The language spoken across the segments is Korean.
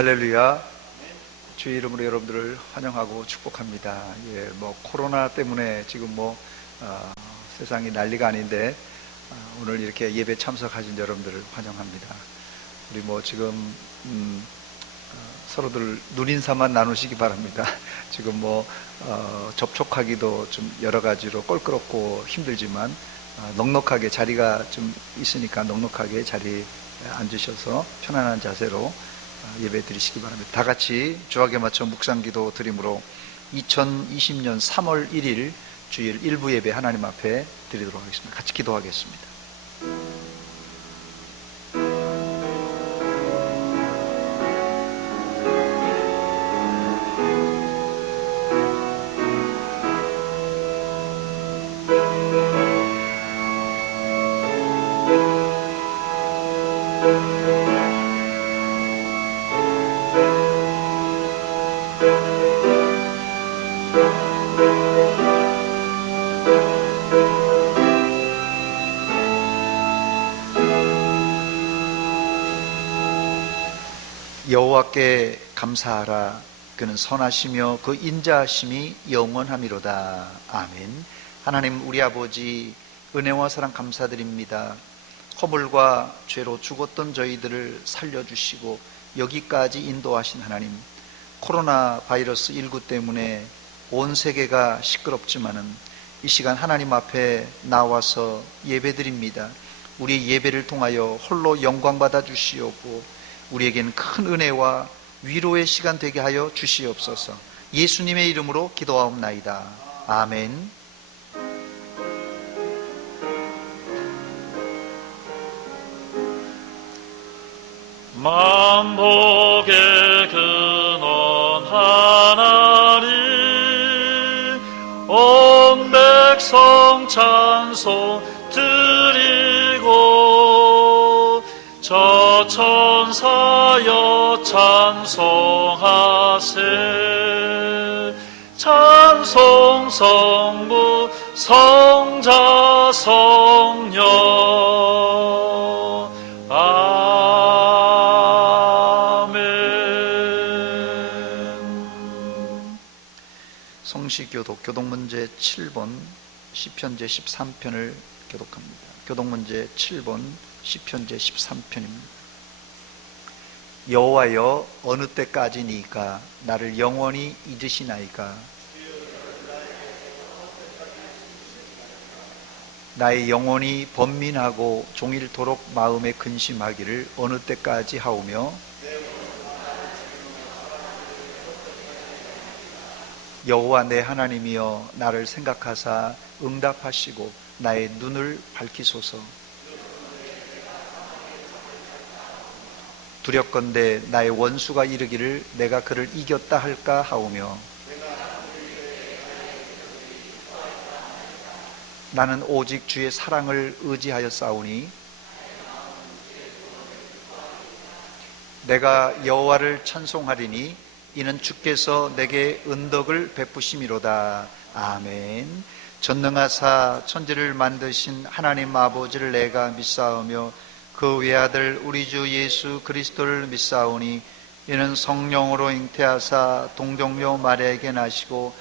할렐루야. 주의 이름으로 여러분들을 환영하고 축복합니다. 코로나 때문에 지금 세상이 난리가 아닌데 오늘 이렇게 예배 참석하신 여러분들을 환영합니다. 우리 지금 서로들 눈인사만 나누시기 바랍니다. 지금 접촉하기도 좀 여러 가지로 껄끄럽고 힘들지만 넉넉하게 자리가 좀 있으니까 넉넉하게 자리에 앉으셔서 편안한 자세로 예배 드리시기 바랍니다. 다 같이 주악에 맞춰 묵상기도 드림으로 2020년 3월 1일 주일 일부 예배 하나님 앞에 드리도록 하겠습니다. 같이 기도하겠습니다. 여호와께 감사하라. 그는 선하시며 그 인자하심이 영원하미로다. 아멘. 하나님 우리 아버지, 은혜와 사랑 감사드립니다. 허물과 죄로 죽었던 저희들을 살려주시고 여기까지 인도하신 하나님, 코로나 바이러스 19 때문에 온 세계가 시끄럽지만은 이 시간 하나님 앞에 나와서 예배드립니다. 우리의 예배를 통하여 홀로 영광받아 주시옵고 우리에게는 큰 은혜와 위로의 시간 되게 하여 주시옵소서. 예수님의 이름으로 기도하옵나이다. 아멘. 만복의 근원 하나님, 온 백성 찬송 드리고 저 천사여 찬송하세. 찬송 성부 성자 성령. 아멘. 성시교독 교독문제 7번 시편제 13편을 교독합니다. 교독문제 7번 시편제 13편입니다. 여호와여, 어느 때까지니까 나를 영원히 잊으시나이까. 나의 영혼이 번민하고 종일토록 마음에 근심하기를 어느 때까지 하오며, 여호와 내 하나님이여, 나를 생각하사 응답하시고 나의 눈을 밝히소서. 두렵건대 나의 원수가 이르기를 내가 그를 이겼다 할까 하오며, 나는 오직 주의 사랑을 의지하여 싸우니 내가 여호와를 찬송하리니 이는 주께서 내게 은덕을 베푸심이로다. 아멘. 전능하사 천지를 만드신 하나님 아버지를 내가 믿사오며 그 외아들 우리 주 예수 그리스도를 믿사오니 이는 성령으로 잉태하사 동정녀 마리아에게 나시고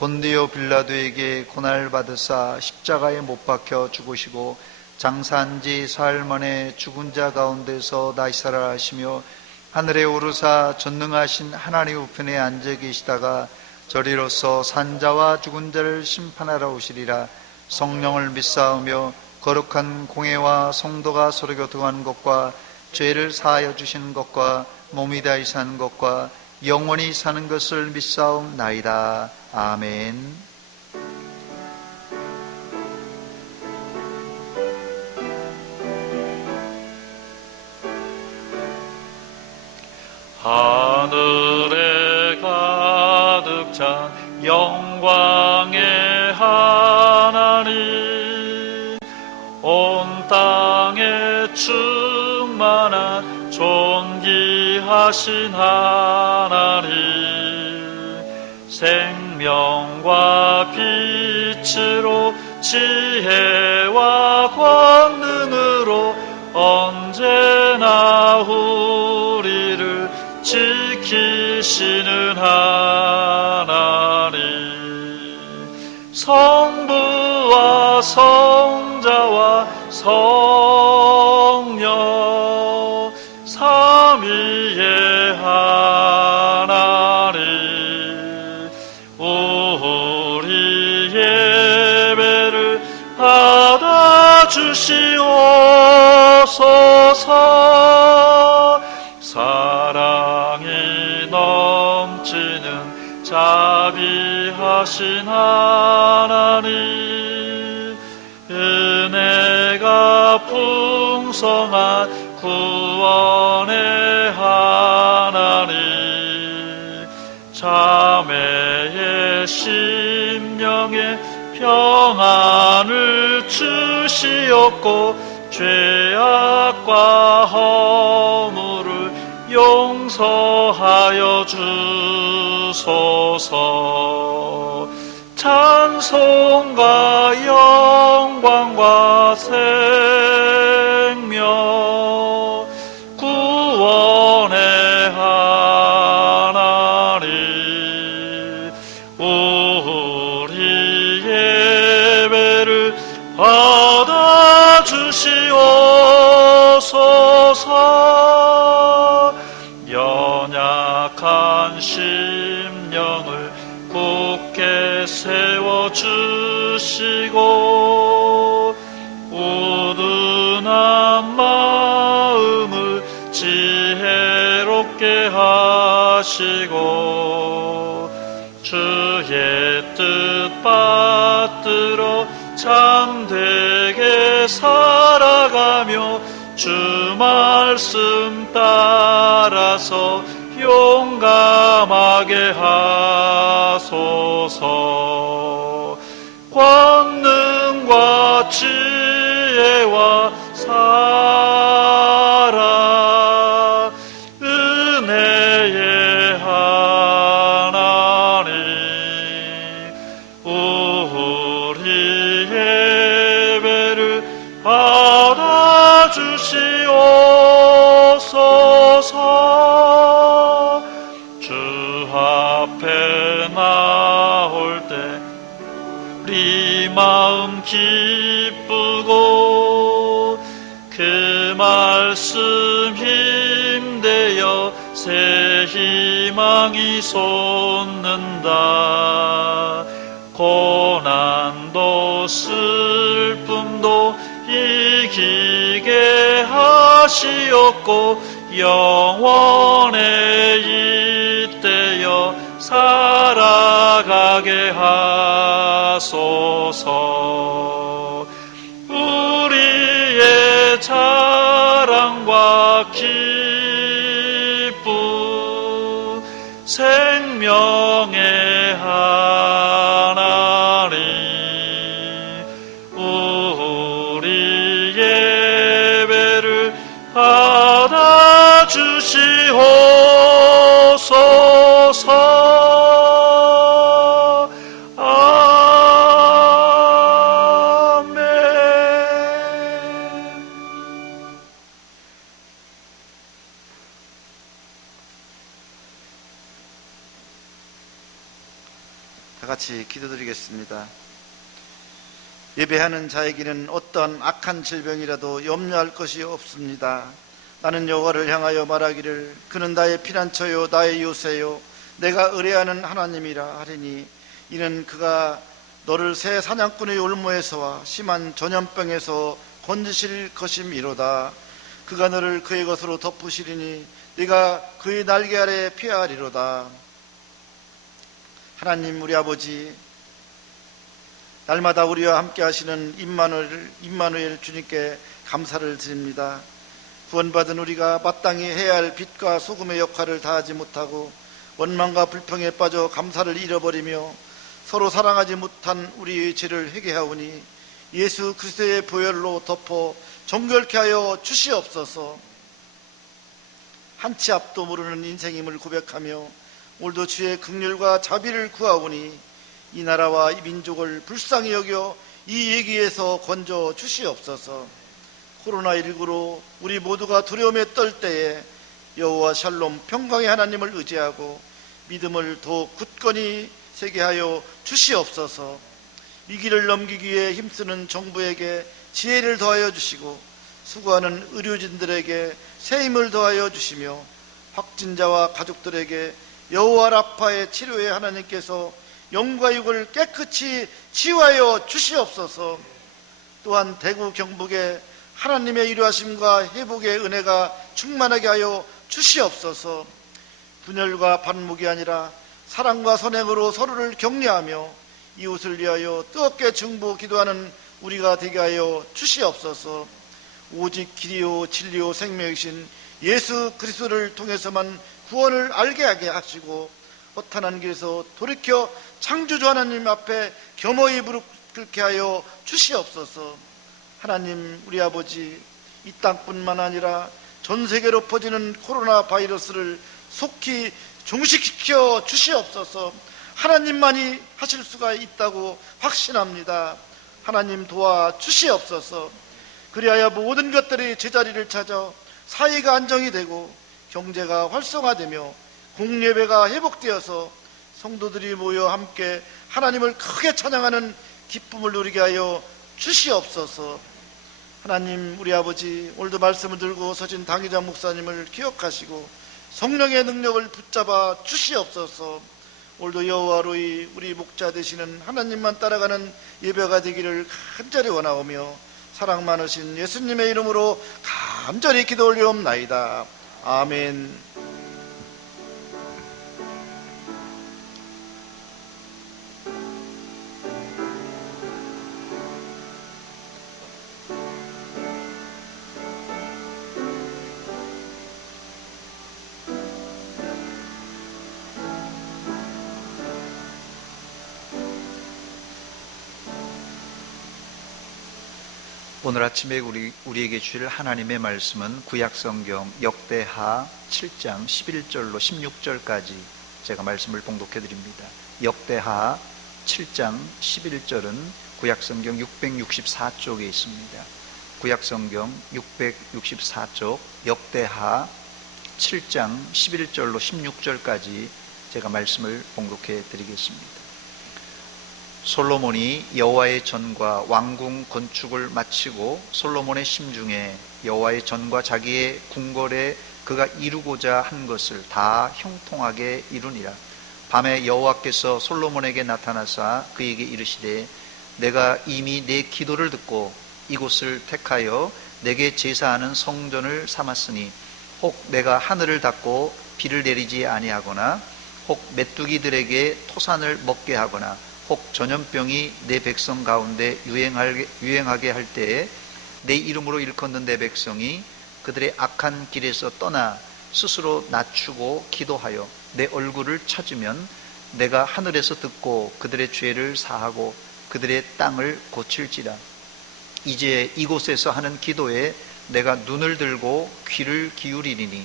본디오 빌라도에게 고난을 받으사 십자가에 못 박혀 죽으시고 장사한 지 사흘 만에 죽은 자 가운데서 다시 살아나시며 하늘에 오르사 전능하신 하나님 우편에 앉아 계시다가 저리로서 산자와 죽은 자를 심판하러 오시리라. 성령을 믿사오며 거룩한 공회와 성도가 서로 교통하는 것과 죄를 사하여 주시는 것과 몸이 다시 사는 것과 영원히 사는 것을 믿사옵나이다. 아멘. 하늘에 가득 찬 영광의 하나님, 온 땅에 충만한 존귀하신 하나님, 생명과 빛으로 지혜와 권능으로 언제나 우리를 지키시는 하나님, 성부와 성자와 성령 삼위의 하나님, 우리 예배를 받아주시옵소서. 사랑이 넘치는 자비하신 하나님, 은혜가 풍성한 구원의 하나님, 자매의 심령에 평안을 주시옵고 죄악과 허물을 용서하여 주소서. 찬송과 영광과 생명 구원의 하나님, 우리 예배를 받아주시옵소서. 연약한 심령을 굳게 세워주시고 우둔한 마음을 지혜롭게 하시고 주의 뜻 받들어 참되게 살아가며 주 말씀 따라서 용감하게 하소서. 권능과 지혜와 사랑 은혜의 하나님, 우리 예배를 받아주시옵소서. 주 앞에 나올 때 우리 마음 기쁘고 그 말씀 힘되어 새 희망이 솟는다. 고난도 슬픔도 이기게 하시옵고 영원에 잇대어 살아가게 하소서. 우리의 자랑과 기쁨 생명의 하나님, 우리 예배를 받아주시옵소서. 아멘. 다 같이 기도드리겠습니다. 예배하는 자에게는 어떠한 악한 질병이라도 염려할 것이 없습니다. 나는 여호와를 향하여 말하기를 그는 나의 피난처요 나의 요새요 내가 의뢰하는 하나님이라 하리니 이는 그가 너를 새 사냥꾼의 올무에서와 심한 전염병에서 건지실 것임이로다. 그가 너를 그의 것으로 덮으시리니 네가 그의 날개 아래 피하리로다. 하나님 우리 아버지, 날마다 우리와 함께 하시는 임마누엘 주님께 감사를 드립니다. 구원받은 우리가 마땅히 해야 할 빛과 소금의 역할을 다하지 못하고 원망과 불평에 빠져 감사를 잃어버리며 서로 사랑하지 못한 우리의 죄를 회개하오니 예수 그리스도의 보혈로 덮어 정결케 하여 주시옵소서. 한치 앞도 모르는 인생임을 고백하며 오늘도 주의 긍휼과 자비를 구하오니 이 나라와 이 민족을 불쌍히 여겨 이 얘기에서 건져 주시옵소서. 코로나19로 우리 모두가 두려움에 떨 때에 여호와 샬롬 평강의 하나님을 의지하고 믿음을 더욱 굳건히 세게 하여 주시옵소서. 위기를 넘기기 위해 힘쓰는 정부에게 지혜를 더하여 주시고 수고하는 의료진들에게 새 힘을 더하여 주시며 확진자와 가족들에게 여호와 라파의 치료에 하나님께서 영과 육을 깨끗이 치유하여 주시옵소서. 또한 대구 경북에 하나님의 일하심과 회복의 은혜가 충만하게 하여 주시옵소서. 분열과 반목이 아니라 사랑과 선행으로 서로를 격려하며 이웃을 위하여 뜨겁게 중보 기도하는 우리가 되게 하여 주시옵소서. 오직 길이요 진리요 생명이신 예수 그리스도를 통해서만 구원을 알게 하게 하시고 허탄한 길에서 돌이켜 창조주 하나님 앞에 겸허히 무릎 꿇게 하여 주시옵소서. 하나님, 우리 아버지, 이 땅뿐만 아니라 전 세계로 퍼지는 코로나 바이러스를 속히 종식시켜 주시옵소서. 하나님만이 하실 수가 있다고 확신합니다. 하나님 도와 주시옵소서. 그리하여 모든 것들이 제자리를 찾아 사회가 안정이 되고 경제가 활성화되며 공예배가 회복되어서 성도들이 모여 함께 하나님을 크게 찬양하는 기쁨을 누리게 하여 주시옵소서. 하나님, 우리 아버지, 오늘도 말씀을 들고 서신 당의장 목사님을 기억하시고 성령의 능력을 붙잡아 주시옵소서. 오늘도 여호와로이 우리 목자 되시는 하나님만 따라가는 예배가 되기를 간절히 원하오며 사랑 많으신 예수님의 이름으로 간절히 기도 올리옵나이다. 아멘. 오늘 아침에 우리에게 주실 하나님의 말씀은 구약성경 역대하 7장 11절로 16절까지 제가 말씀을 봉독해 드립니다. 역대하 7장 11절은 구약성경 664쪽에 있습니다. 구약성경 664쪽 역대하 7장 11절로 16절까지 제가 말씀을 봉독해 드리겠습니다. 솔로몬이 여호와의 전과 왕궁 건축을 마치고 솔로몬의 심중에 여호와의 전과 자기의 궁궐에 그가 이루고자 한 것을 다 형통하게 이루니라. 밤에 여호와께서 솔로몬에게 나타나사 그에게 이르시되 내가 이미 내 기도를 듣고 이곳을 택하여 내게 제사하는 성전을 삼았으니 혹 내가 하늘을 닫고 비를 내리지 아니하거나 혹 메뚜기들에게 토산을 먹게 하거나 혹 전염병이 내 백성 가운데 유행하게 할 때에 내 이름으로 일컫는 내 백성이 그들의 악한 길에서 떠나 스스로 낮추고 기도하여 내 얼굴을 찾으면 내가 하늘에서 듣고 그들의 죄를 사하고 그들의 땅을 고칠지라. 이제 이곳에서 하는 기도에 내가 눈을 들고 귀를 기울이리니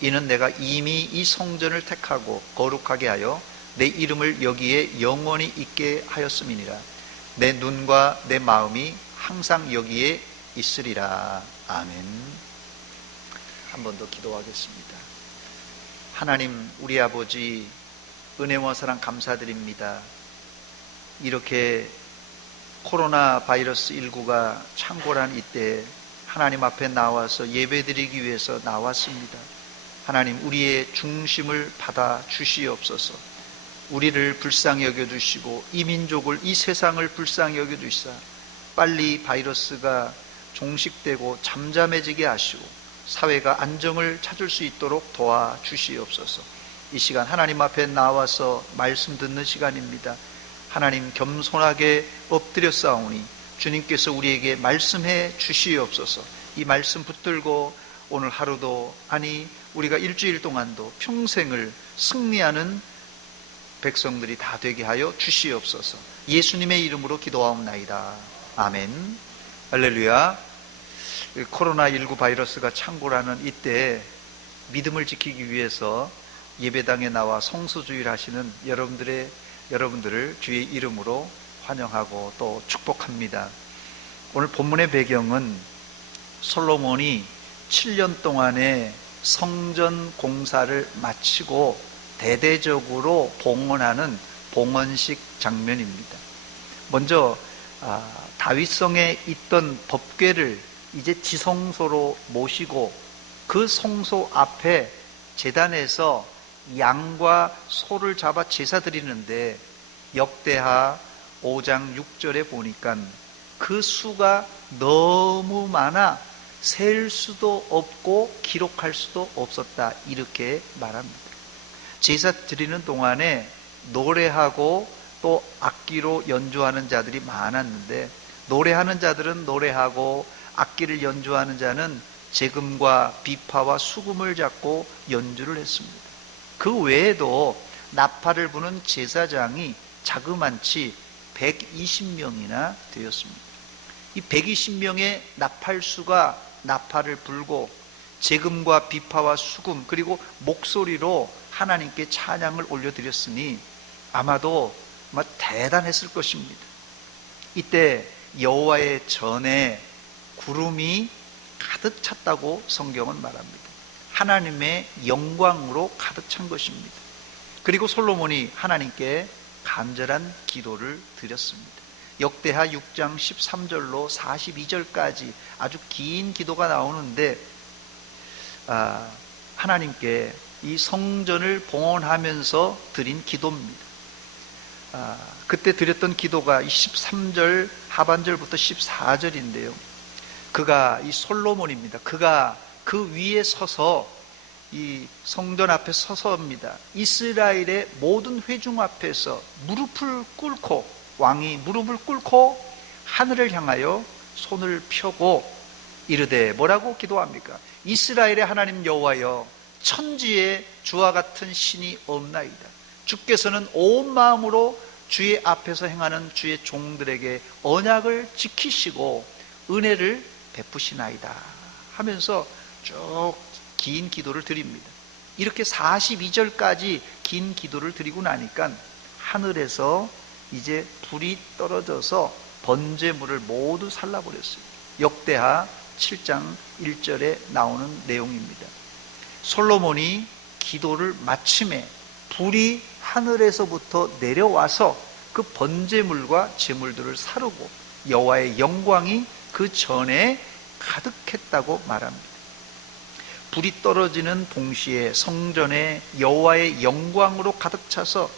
이는 내가 이미 이 성전을 택하고 거룩하게 하여 내 이름을 여기에 영원히 있게 하였음이니라. 내 눈과 내 마음이 항상 여기에 있으리라. 아멘. 한 번 더 기도하겠습니다. 하나님, 우리 아버지, 은혜와 사랑 감사드립니다. 이렇게 코로나 바이러스 19가 창궐한 이때 하나님 앞에 나와서 예배드리기 위해서 나왔습니다. 하나님, 우리의 중심을 받아 주시옵소서. 우리를 불쌍히 여겨주시고 이 민족을, 이 세상을 불쌍히 여겨주시사 빨리 바이러스가 종식되고 잠잠해지게 하시고 사회가 안정을 찾을 수 있도록 도와주시옵소서. 이 시간 하나님 앞에 나와서 말씀 듣는 시간입니다. 하나님, 겸손하게 엎드려 싸우니 주님께서 우리에게 말씀해 주시옵소서. 이 말씀 붙들고 오늘 하루도, 아니 우리가 일주일 동안도 평생을 승리하는 백성들이 다 되게 하여 주시옵소서. 예수님의 이름으로 기도하옵나이다. 아멘. 할렐루야. 코로나19 바이러스가 창궐하는 이때 믿음을 지키기 위해서 예배당에 나와 성수주의를 하시는 여러분들을 주의 이름으로 환영하고 또 축복합니다. 오늘 본문의 배경은 솔로몬이 7년 동안의 성전 공사를 마치고 대대적으로 봉헌하는 봉헌식 장면입니다. 먼저 다윗성에 있던 법궤를 이제 지성소로 모시고 그 성소 앞에 제단에서 양과 소를 잡아 제사 드리는데, 역대하 5장 6절에 보니까 그 수가 너무 많아 셀 수도 없고 기록할 수도 없었다, 이렇게 말합니다. 제사 드리는 동안에 노래하고 또 악기로 연주하는 자들이 많았는데, 노래하는 자들은 노래하고 악기를 연주하는 자는 재금과 비파와 수금을 잡고 연주를 했습니다. 그 외에도 나팔을 부는 제사장이 자그만치 120명이나 되었습니다. 이 120명의 나팔수가 나팔을 불고 재금과 비파와 수금 그리고 목소리로 하나님께 찬양을 올려드렸으니 아마도 대단했을 것입니다. 이때 여호와의 전에 구름이 가득 찼다고 성경은 말합니다. 하나님의 영광으로 가득 찬 것입니다. 그리고 솔로몬이 하나님께 간절한 기도를 드렸습니다. 역대하 6장 13절로 42절까지 아주 긴 기도가 나오는데, 하나님께 이 성전을 봉헌하면서 드린 기도입니다. 그때 드렸던 기도가 13절 하반절부터 14절인데요. 그가, 이 솔로몬입니다. 그가 그 위에 서서 이 성전 앞에 서서입니다. 이스라엘의 모든 회중 앞에서 무릎을 꿇고, 왕이 무릎을 꿇고 하늘을 향하여 손을 펴고 이르되 뭐라고 기도합니까? 이스라엘의 하나님 여호와여, 천지에 주와 같은 신이 없나이다. 주께서는 온 마음으로 주의 앞에서 행하는 주의 종들에게 언약을 지키시고 은혜를 베푸시나이다 하면서 쭉 긴 기도를 드립니다. 이렇게 42절까지 긴 기도를 드리고 나니까 하늘에서 이제 불이 떨어져서 번제물을 모두 살라버렸어요. 역대하 7장 1절에 나오는 내용입니다. 솔로몬이 기도를 마침에 불이 하늘에서부터 내려와서 그 번제물과 제물들을 사르고 여호와의 영광이 그 전에 가득했다고 말합니다. 불이 떨어지는 동시에 성전에 여호와의 영광으로 가득 차서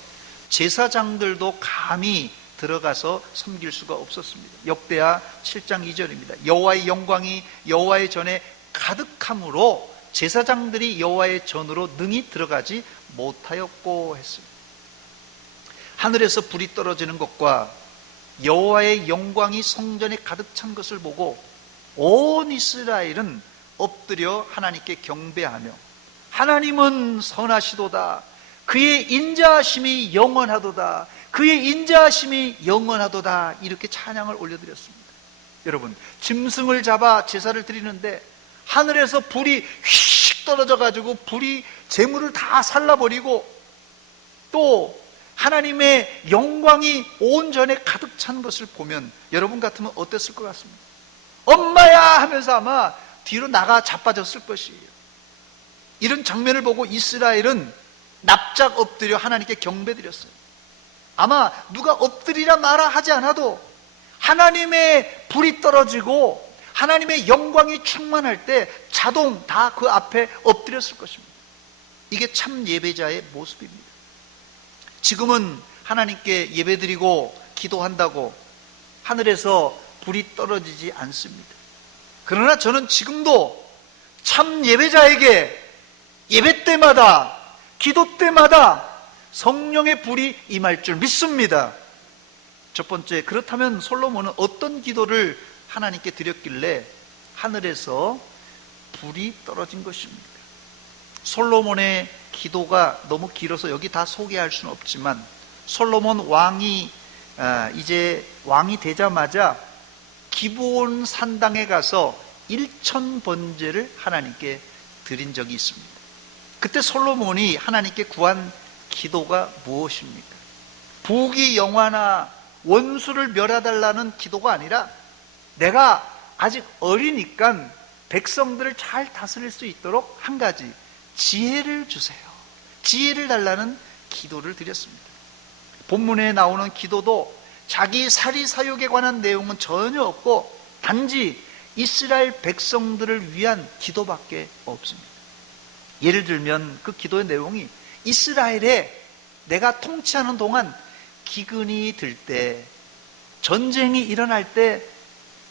제사장들도 감히 들어가서 섬길 수가 없었습니다. 역대하 7장 2절입니다. 여호와의 영광이 여호와의 전에 가득함으로 제사장들이 여호와의 전으로 능히 들어가지 못하였고 했습니다. 하늘에서 불이 떨어지는 것과 여호와의 영광이 성전에 가득 찬 것을 보고 온 이스라엘은 엎드려 하나님께 경배하며 하나님은 선하시도다, 그의 인자하심이 영원하도다, 그의 인자하심이 영원하도다, 이렇게 찬양을 올려드렸습니다. 여러분, 짐승을 잡아 제사를 드리는데 하늘에서 불이 휙 떨어져 가지고 불이 제물을 다 살라버리고 또 하나님의 영광이 온 전에 가득 찬 것을 보면 여러분 같으면 어땠을 것 같습니까? 엄마야 하면서 아마 뒤로 나가 자빠졌을 것이에요. 이런 장면을 보고 이스라엘은 납작 엎드려 하나님께 경배드렸어요. 아마 누가 엎드리라 마라 하지 않아도 하나님의 불이 떨어지고 하나님의 영광이 충만할 때 자동 다 그 앞에 엎드렸을 것입니다. 이게 참 예배자의 모습입니다. 지금은 하나님께 예배드리고 기도한다고 하늘에서 불이 떨어지지 않습니다. 그러나 저는 지금도 참 예배자에게 예배 때마다 기도 때마다 성령의 불이 임할 줄 믿습니다. 첫 번째, 그렇다면 솔로몬은 어떤 기도를 하나님께 드렸길래 하늘에서 불이 떨어진 것입니까? 솔로몬의 기도가 너무 길어서 여기 다 소개할 수는 없지만 솔로몬 왕이 이제 왕이 되자마자 기브온 산당에 가서 1000번제를 하나님께 드린 적이 있습니다. 그때 솔로몬이 하나님께 구한 기도가 무엇입니까? 부귀 영화나 원수를 멸하달라는 기도가 아니라 내가 아직 어리니까 백성들을 잘 다스릴 수 있도록 한 가지, 지혜를 주세요. 지혜를 달라는 기도를 드렸습니다. 본문에 나오는 기도도 자기 사리 사욕에 관한 내용은 전혀 없고 단지 이스라엘 백성들을 위한 기도밖에 없습니다. 예를 들면 그 기도의 내용이 이스라엘에 내가 통치하는 동안 기근이 들 때, 전쟁이 일어날 때,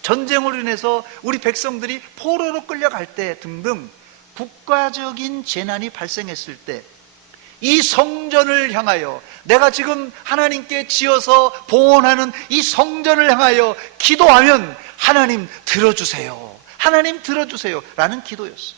전쟁으로 인해서 우리 백성들이 포로로 끌려갈 때 등등 국가적인 재난이 발생했을 때 이 성전을 향하여, 내가 지금 하나님께 지어서 봉헌하는 이 성전을 향하여 기도하면 하나님 들어주세요, 하나님 들어주세요 라는 기도였어요.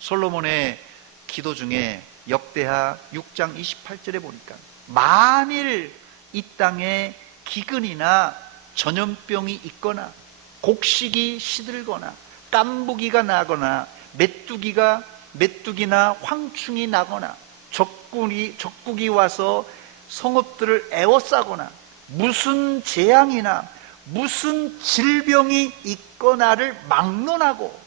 솔로몬의 기도 중에 역대하 6장 28절에 보니까 만일 이 땅에 기근이나 전염병이 있거나 곡식이 시들거나 깐부기가 나거나 메뚜기나 황충이 나거나 적국이 와서 성읍들을 에워싸거나 무슨 재앙이나 무슨 질병이 있거나를 막론하고,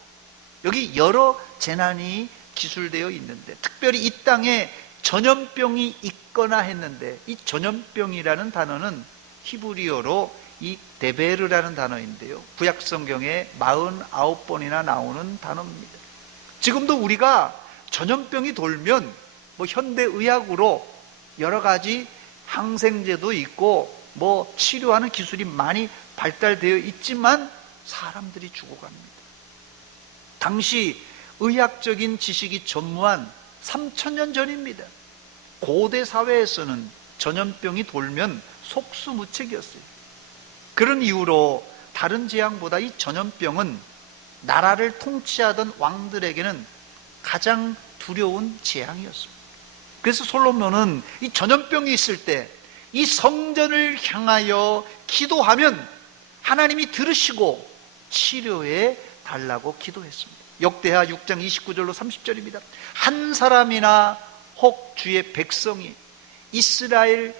여기 여러 재난이 기술되어 있는데 특별히 이 땅에 전염병이 있거나 했는데, 이 전염병이라는 단어는 히브리어로 이 데베르라는 단어인데요, 구약성경에 49번이나 나오는 단어입니다. 지금도 우리가 전염병이 돌면 현대의학으로 여러 가지 항생제도 있고 치료하는 기술이 많이 발달되어 있지만 사람들이 죽어갑니다. 당시 의학적인 지식이 전무한 3000년 전입니다. 고대 사회에서는 전염병이 돌면 속수무책이었어요. 그런 이유로 다른 재앙보다 이 전염병은 나라를 통치하던 왕들에게는 가장 두려운 재앙이었습니다. 그래서 솔로몬은 이 전염병이 있을 때 이 성전을 향하여 기도하면 하나님이 들으시고 치료해 달라고 기도했습니다. 역대하 6장 29절로 30절입니다. 한 사람이나 혹 주의 백성이, 이스라엘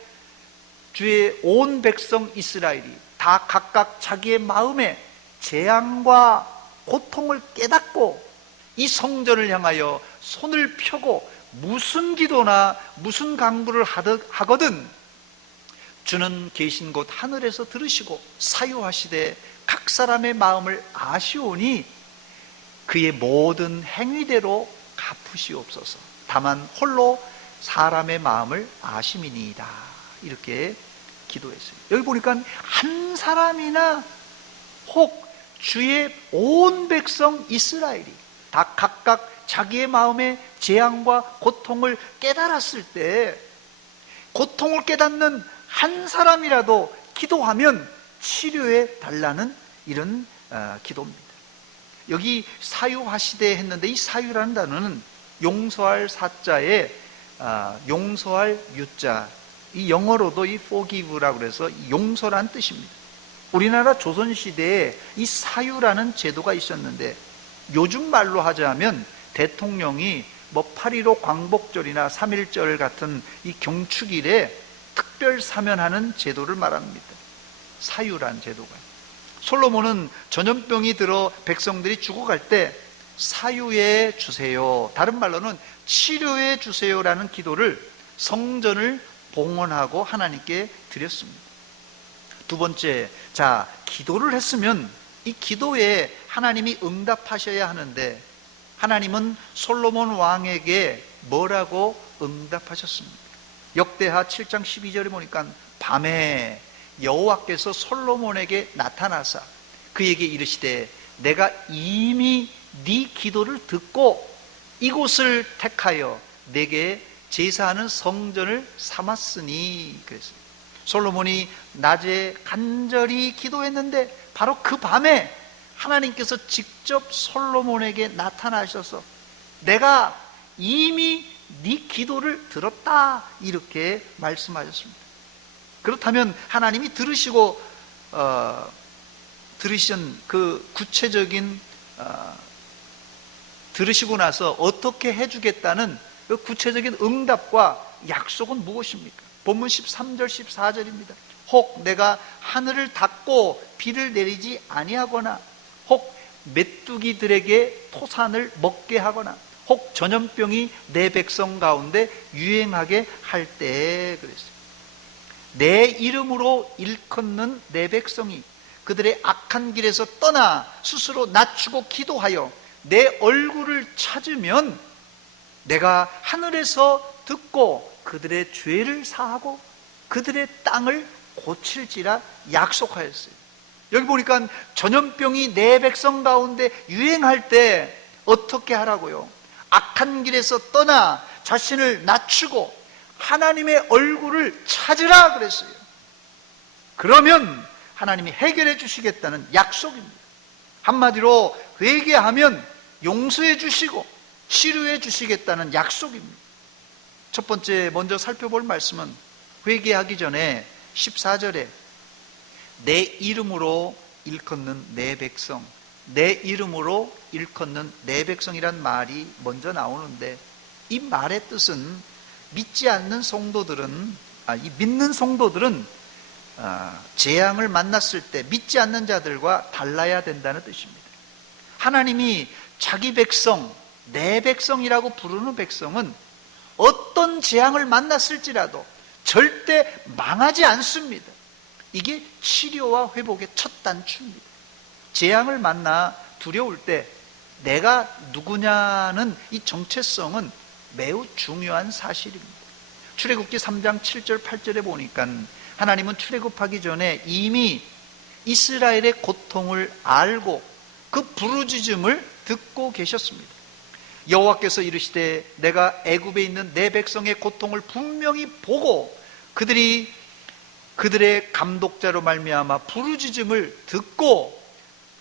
주의 온 백성 이스라엘이 다 각각 자기의 마음에 재앙과 고통을 깨닫고 이 성전을 향하여 손을 펴고 무슨 기도나 무슨 간구를 하거든 주는 계신 곳 하늘에서 들으시고 사유하시되 각 사람의 마음을 아시오니 그의 모든 행위대로 갚으시옵소서. 다만 홀로 사람의 마음을 아심이니이다. 이렇게 기도했어요. 여기 보니까 한 사람이나 혹 주의 온 백성 이스라엘이 다 각각 자기의 마음의 재앙과 고통을 깨달았을 때, 고통을 깨닫는 한 사람이라도 기도하면 치료해 달라는 이런 기도입니다. 여기 사유하시되 했는데 이 사유라는 단어는 용서할 사자에 용서할 유자, 이 영어로도 이 forgive라고 그래서 용서란 뜻입니다. 우리나라 조선시대에 이 사유라는 제도가 있었는데 요즘 말로 하자면 대통령이 8.15 광복절이나 3.1절 같은 이 경축일에 특별 사면하는 제도를 말합니다. 사유란 제도가. 솔로몬은 전염병이 들어 백성들이 죽어갈 때 사유해 주세요, 다른 말로는 치료해 주세요라는 기도를 성전을 봉헌하고 하나님께 드렸습니다. 두 번째, 기도를 했으면 이 기도에 하나님이 응답하셔야 하는데 하나님은 솔로몬 왕에게 뭐라고 응답하셨습니까? 역대하 7장 12절에 보니까 밤에 여호와께서 솔로몬에게 나타나사 그에게 이르시되 내가 이미 네 기도를 듣고 이곳을 택하여 내게 제사하는 성전을 삼았으니 그랬어요. 솔로몬이 낮에 간절히 기도했는데 바로 그 밤에 하나님께서 직접 솔로몬에게 나타나셔서 내가 이미 네 기도를 들었다 이렇게 말씀하셨습니다. 그렇다면 하나님이 들으시고 들으신 그 구체적인 들으시고 나서 어떻게 해주겠다는 그 구체적인 응답과 약속은 무엇입니까? 본문 13절 14절입니다. 혹 내가 하늘을 닫고 비를 내리지 아니하거나 혹 메뚜기들에게 토산을 먹게 하거나 혹 전염병이 내 백성 가운데 유행하게 할 때 그랬어요. 내 이름으로 일컫는 내 백성이 그들의 악한 길에서 떠나 스스로 낮추고 기도하여 내 얼굴을 찾으면 내가 하늘에서 듣고 그들의 죄를 사하고 그들의 땅을 고칠지라 약속하였어요. 여기 보니까 전염병이 내 백성 가운데 유행할 때 어떻게 하라고요? 악한 길에서 떠나 자신을 낮추고 하나님의 얼굴을 찾으라 그랬어요. 그러면 하나님이 해결해 주시겠다는 약속입니다. 한마디로 회개하면 용서해 주시고 치료해 주시겠다는 약속입니다. 첫 번째 먼저 살펴볼 말씀은 회개하기 전에 14절에 내 이름으로 일컫는 내 백성, 내 이름으로 일컫는 내 백성이란 말이 먼저 나오는데, 이 말의 뜻은 믿지 않는 성도들은, 이 믿는 성도들은 재앙을 만났을 때 믿지 않는 자들과 달라야 된다는 뜻입니다. 하나님이 자기 백성, 내 백성이라고 부르는 백성은 어떤 재앙을 만났을지라도 절대 망하지 않습니다. 이게 치료와 회복의 첫 단추입니다. 재앙을 만나 두려울 때 내가 누구냐는 이 정체성은 매우 중요한 사실입니다. 출애굽기 3장 7절 8절에 보니까 하나님은 출애굽하기 전에 이미 이스라엘의 고통을 알고 그 부르짖음을 듣고 계셨습니다. 여호와께서 이르시되 내가 애굽에 있는 내 백성의 고통을 분명히 보고 그들의 감독자로 말미암아 부르짖음을 듣고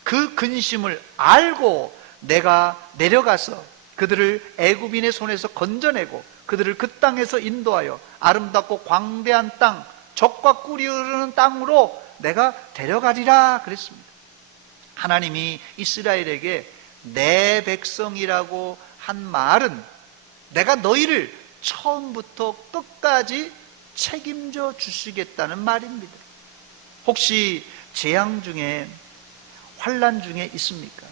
그 근심을 알고 내가 내려가서 그들을 애굽인의 손에서 건져내고 그들을 그 땅에서 인도하여 아름답고 광대한 땅, 젖과 꿀이 흐르는 땅으로 내가 데려가리라 그랬습니다. 하나님이 이스라엘에게 내 백성이라고 한 말은 내가 너희를 처음부터 끝까지 책임져 주시겠다는 말입니다. 혹시 재앙 중에, 환난 중에 있습니까?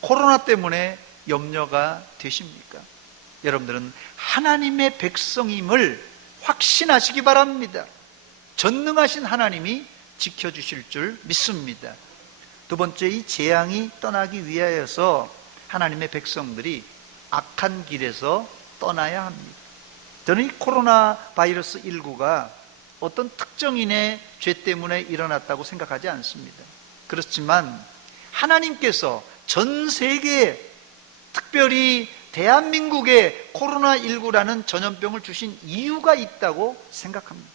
코로나 때문에 염려가 되십니까? 여러분들은 하나님의 백성임을 확신하시기 바랍니다. 전능하신 하나님이 지켜주실 줄 믿습니다. 두 번째, 이 재앙이 떠나기 위하여서 하나님의 백성들이 악한 길에서 떠나야 합니다. 저는 이 코로나 바이러스 19가 어떤 특정인의 죄 때문에 일어났다고 생각하지 않습니다. 그렇지만 하나님께서 전 세계에, 특별히 대한민국에 코로나19라는 전염병을 주신 이유가 있다고 생각합니다.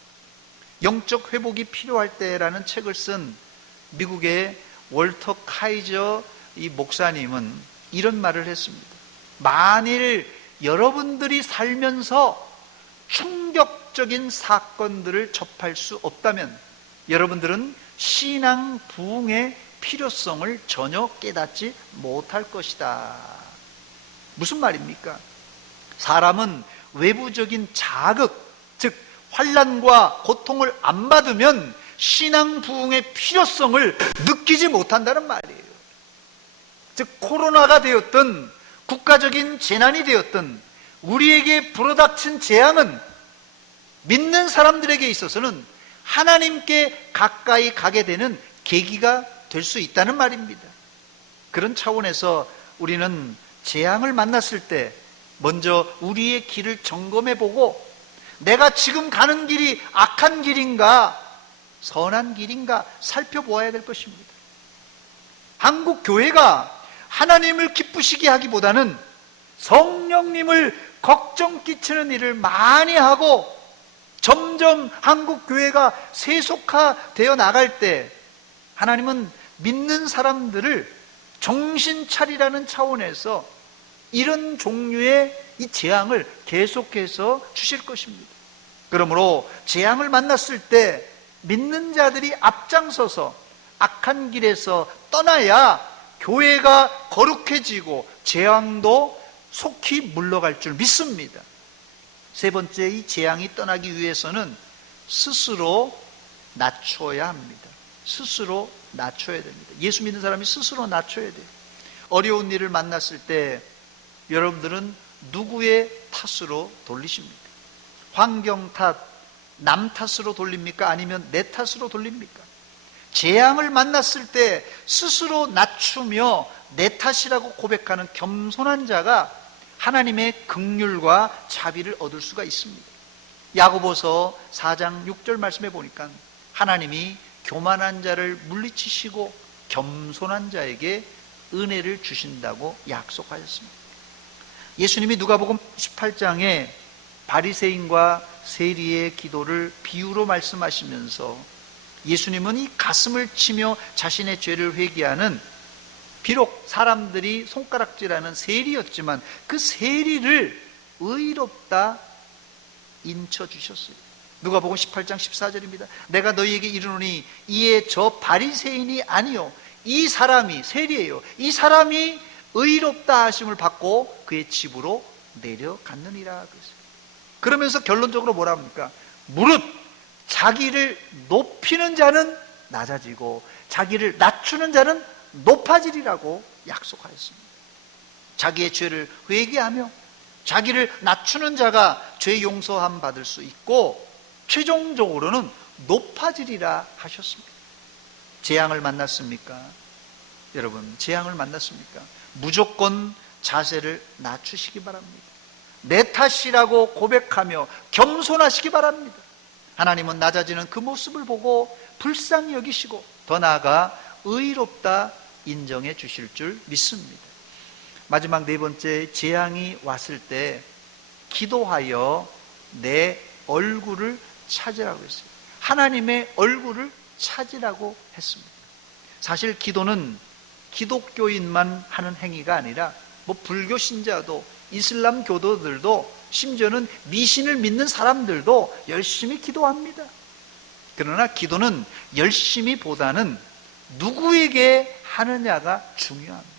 영적 회복이 필요할 때라는 책을 쓴 미국의 월터 카이저 이 목사님은 이런 말을 했습니다. 만일 여러분들이 살면서 충격적인 사건들을 접할 수 없다면 여러분들은 신앙 부흥의 필요성을 전혀 깨닫지 못할 것이다. 무슨 말입니까? 사람은 외부적인 자극, 즉 환난과 고통을 안 받으면 신앙 부흥의 필요성을 느끼지 못한다는 말이에요. 즉 코로나가 되었든 국가적인 재난이 되었든 우리에게 불어닥친 재앙은 믿는 사람들에게 있어서는 하나님께 가까이 가게 되는 계기가 될 수 있다는 말입니다. 그런 차원에서 우리는 재앙을 만났을 때 먼저 우리의 길을 점검해 보고 내가 지금 가는 길이 악한 길인가 선한 길인가 살펴보아야 될 것입니다. 한국 교회가 하나님을 기쁘시게 하기보다는 성령님을 걱정 끼치는 일을 많이 하고 점점 한국 교회가 세속화되어 나갈 때 하나님은 믿는 사람들을 정신 차리라는 차원에서 이런 종류의 이 재앙을 계속해서 주실 것입니다. 그러므로 재앙을 만났을 때 믿는 자들이 앞장서서 악한 길에서 떠나야 교회가 거룩해지고 재앙도 속히 물러갈 줄 믿습니다. 세 번째, 이 재앙이 떠나기 위해서는 스스로 낮춰야 합니다. 스스로 낮춰야 됩니다. 예수 믿는 사람이 스스로 낮춰야 돼요. 어려운 일을 만났을 때 여러분들은 누구의 탓으로 돌리십니까? 환경 탓, 남 탓으로 돌립니까? 아니면 내 탓으로 돌립니까? 재앙을 만났을 때 스스로 낮추며 내 탓이라고 고백하는 겸손한 자가 하나님의 긍휼과 자비를 얻을 수가 있습니다. 야고보서 4장 6절 말씀해 보니까 하나님이 교만한 자를 물리치시고 겸손한 자에게 은혜를 주신다고 약속하셨습니다. 예수님이 누가복음 18장에 바리새인과 세리의 기도를 비유로 말씀하시면서 예수님은 이 가슴을 치며 자신의 죄를 회개하는, 비록 사람들이 손가락질하는 세리였지만 그 세리를 의롭다 인쳐주셨어요. 누가복음 18장 14절입니다. 내가 너희에게 이르노니 이에 저 바리새인이 아니요 이 사람이, 세리예요, 이 사람이 의롭다 하심을 받고 그의 집으로 내려갔느니라 그랬어요. 그러면서 결론적으로 뭐라 합니까? 무릇 자기를 높이는 자는 낮아지고 자기를 낮추는 자는 높아지리라고 약속하였습니다. 자기의 죄를 회개하며 자기를 낮추는 자가 죄 용서함 받을 수 있고 최종적으로는 높아지리라 하셨습니다. 재앙을 만났습니까? 여러분, 재앙을 만났습니까? 무조건 자세를 낮추시기 바랍니다. 내 탓이라고 고백하며 겸손하시기 바랍니다. 하나님은 낮아지는 그 모습을 보고 불쌍히 여기시고 더 나아가 의롭다 인정해 주실 줄 믿습니다. 마지막 네 번째, 재앙이 왔을 때 기도하여 내 얼굴을 찾으라고 했어요. 하나님의 얼굴을 찾으라고 했습니다. 사실 기도는 기독교인만 하는 행위가 아니라 불교 신자도, 이슬람 교도들도, 심지어는 미신을 믿는 사람들도 열심히 기도합니다. 그러나 기도는 열심히보다는 누구에게 하느냐가 중요합니다.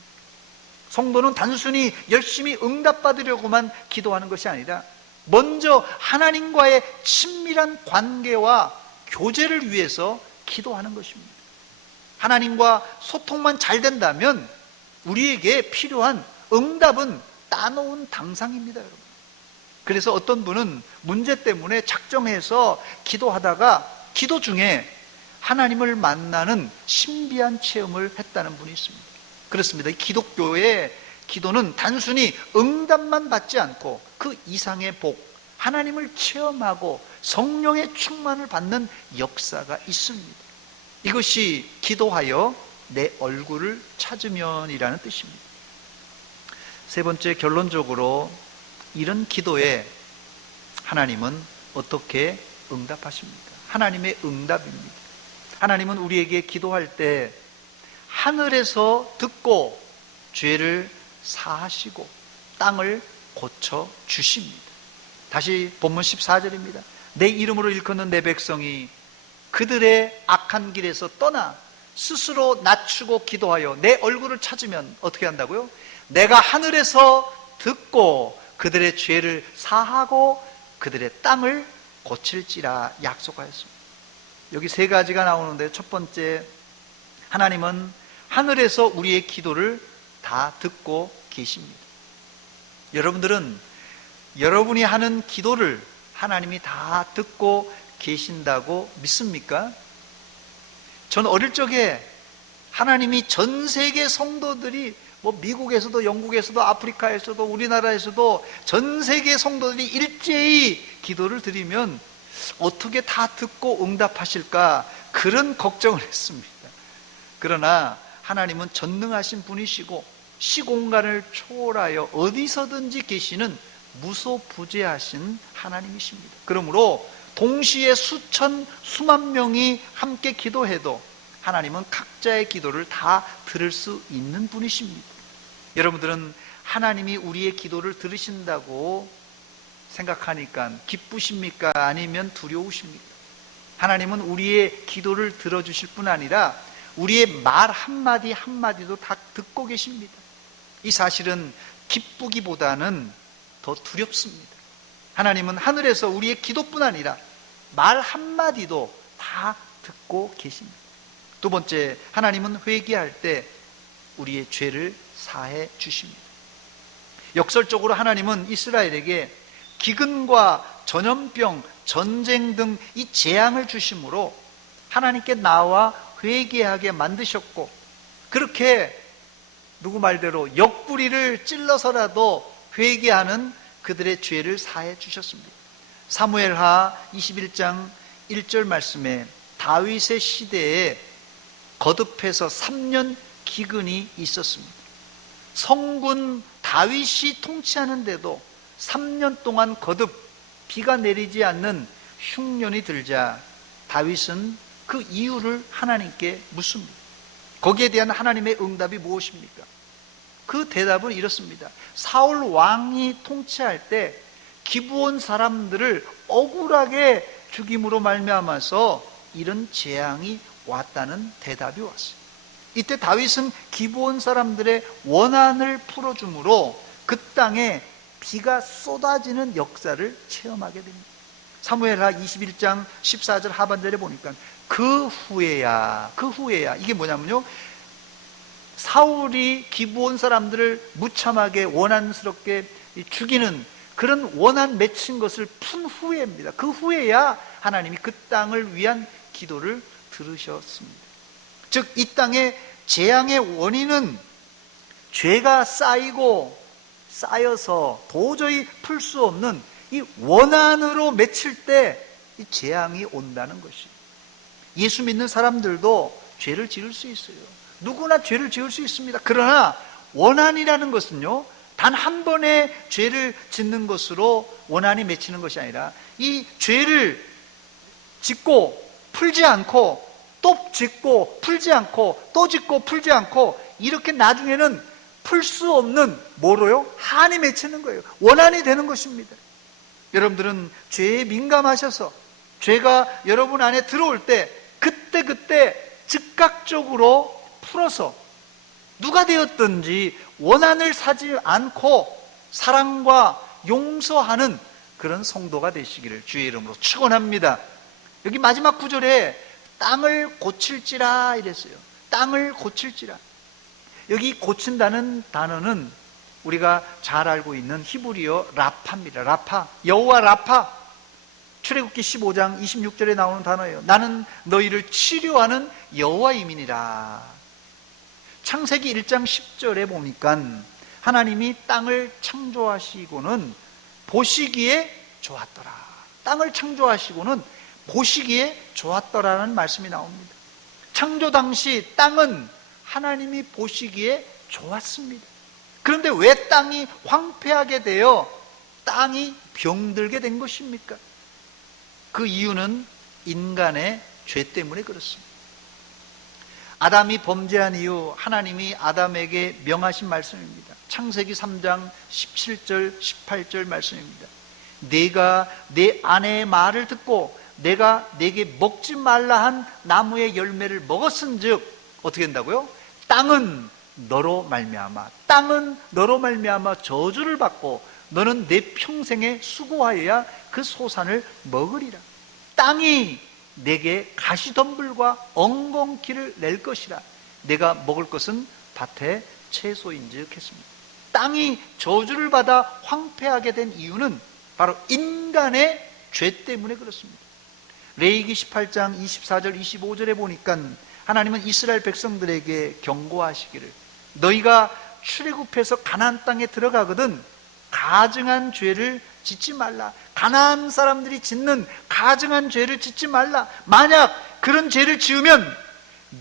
성도는 단순히 열심히 응답받으려고만 기도하는 것이 아니라 먼저 하나님과의 친밀한 관계와 교제를 위해서 기도하는 것입니다. 하나님과 소통만 잘 된다면 우리에게 필요한 응답은 따놓은 당상입니다, 여러분. 그래서 어떤 분은 문제 때문에 작정해서 기도하다가 기도 중에 하나님을 만나는 신비한 체험을 했다는 분이 있습니다. 그렇습니다. 기독교의 기도는 단순히 응답만 받지 않고 그 이상의 복, 하나님을 체험하고 성령의 충만을 받는 역사가 있습니다. 이것이 기도하여 내 얼굴을 찾으면이라는 뜻입니다. 세 번째, 결론적으로 이런 기도에 하나님은 어떻게 응답하십니까? 하나님의 응답입니다. 하나님은 우리에게 기도할 때 하늘에서 듣고 죄를 사하시고 땅을 고쳐 주십니다. 다시 본문 14절입니다. 내 이름으로 일컫는 내 백성이 그들의 악한 길에서 떠나 스스로 낮추고 기도하여 내 얼굴을 찾으면 어떻게 한다고요? 내가 하늘에서 듣고 그들의 죄를 사하고 그들의 땅을 고칠지라 약속하였습니다. 여기 세 가지가 나오는데, 첫 번째, 하나님은 하늘에서 우리의 기도를 다 듣고 계십니다. 여러분들은 여러분이 하는 기도를 하나님이 다 듣고 계신다고 믿습니까? 전 어릴 적에 하나님이 전 세계 성도들이 미국에서도, 영국에서도, 아프리카에서도, 우리나라에서도 전 세계 성도들이 일제히 기도를 드리면 어떻게 다 듣고 응답하실까, 그런 걱정을 했습니다. 그러나 하나님은 전능하신 분이시고 시공간을 초월하여 어디서든지 계시는 무소부재하신 하나님이십니다. 그러므로 동시에 수천, 수만 명이 함께 기도해도 하나님은 각자의 기도를 다 들을 수 있는 분이십니다. 여러분들은 하나님이 우리의 기도를 들으신다고 생각하니까 기쁘십니까? 아니면 두려우십니까? 하나님은 우리의 기도를 들어주실 뿐 아니라 우리의 말 한마디 한마디도 다 듣고 계십니다. 이 사실은 기쁘기보다는 더 두렵습니다. 하나님은 하늘에서 우리의 기도뿐 아니라 말 한마디도 다 듣고 계십니다. 두 번째, 하나님은 회개할 때 우리의 죄를 사해 주십니다. 역설적으로 하나님은 이스라엘에게 기근과 전염병, 전쟁 등 이 재앙을 주심으로 하나님께 나와 회개하게 만드셨고, 그렇게 누구 말대로 옆구리를 찔러서라도 회개하는 그들의 죄를 사해 주셨습니다. 사무엘하 21장 1절 말씀에 다윗의 시대에 거듭해서 3년 기근이 있었습니다. 성군 다윗이 통치하는데도 3년 동안 거듭 비가 내리지 않는 흉년이 들자 다윗은 그 이유를 하나님께 묻습니다. 거기에 대한 하나님의 응답이 무엇입니까? 그 대답은 이렇습니다. 사울 왕이 통치할 때 기브온 사람들을 억울하게 죽임으로 말미암아서 이런 재앙이 왔다는 대답이 왔어요. 이때 다윗은 기브온 사람들의 원한을 풀어줌으로 그 땅에 비가 쏟아지는 역사를 체험하게 됩니다. 사무엘하 21장 14절 하반절에 보니까 그 후에야 이게 뭐냐면요, 사울이 기브온 사람들을 무참하게 원한스럽게 죽이는 그런 원한 맺힌 것을 푼 후에입니다. 그 후에야 하나님이 그 땅을 위한 기도를 들으셨습니다. 즉 이 땅의 재앙의 원인은 죄가 쌓여서 도저히 풀 수 없는 이 원한으로 맺힐 때 이 재앙이 온다는 것이에요. 예수 믿는 사람들도 죄를 지을 수 있어요. 누구나 죄를 지을 수 있습니다. 그러나 원한이라는 것은요, 단 한 번의 죄를 짓는 것으로 원한이 맺히는 것이 아니라 이 죄를 짓고 풀지 않고 또 짓고 풀지 않고 또 짓고 풀지 않고 이렇게 나중에는 풀 수 없는 뭐로요? 한이 맺히는 거예요. 원한이 되는 것입니다. 여러분들은 죄에 민감하셔서 죄가 여러분 안에 들어올 때 그때 즉각적으로 풀어서 누가 되었든지 원한을 사지 않고 사랑과 용서하는 그런 성도가 되시기를 주의 이름으로 축원합니다. 여기 마지막 구절에 땅을 고칠지라 이랬어요. 땅을 고칠지라. 여기 고친다는 단어는 우리가 잘 알고 있는 히브리어 라파입니다. 라파, 여호와 라파. 출애굽기 15장 26절에 나오는 단어예요. 나는 너희를 치료하는 여호와임이니라. 창세기 1장 10절에 보니까 하나님이 땅을 창조하시고는 보시기에 좋았더라. 땅을 창조하시고는 보시기에 좋았더라는 말씀이 나옵니다. 창조 당시 땅은 하나님이 보시기에 좋았습니다. 그런데 왜 땅이 황폐하게 되어 땅이 병들게 된 것입니까? 그 이유는 인간의 죄 때문에 그렇습니다. 아담이 범죄한 이후 하나님이 아담에게 명하신 말씀입니다. 창세기 3장 17절 18절 말씀입니다. 네가 내 아내의 말을 듣고 내가 네게 먹지 말라 한 나무의 열매를 먹었은즉 어떻게 된다고요? 땅은 너로 말미암아 저주를 받고 너는 내 평생에 수고하여야 그 소산을 먹으리라. 땅이 내게 가시덤불과 엉겅퀴를 낼 것이라. 내가 먹을 것은 밭의 채소인즉 했습니다. 땅이 저주를 받아 황폐하게 된 이유는 바로 인간의 죄 때문에 그렇습니다. 레위기 18장 24절 25절에 보니까 하나님은 이스라엘 백성들에게 경고하시기를 너희가 출애굽해서 가나안 땅에 들어가거든 가증한 죄를 짓지 말라. 가나안 사람들이 짓는 가증한 죄를 짓지 말라. 만약 그런 죄를 지으면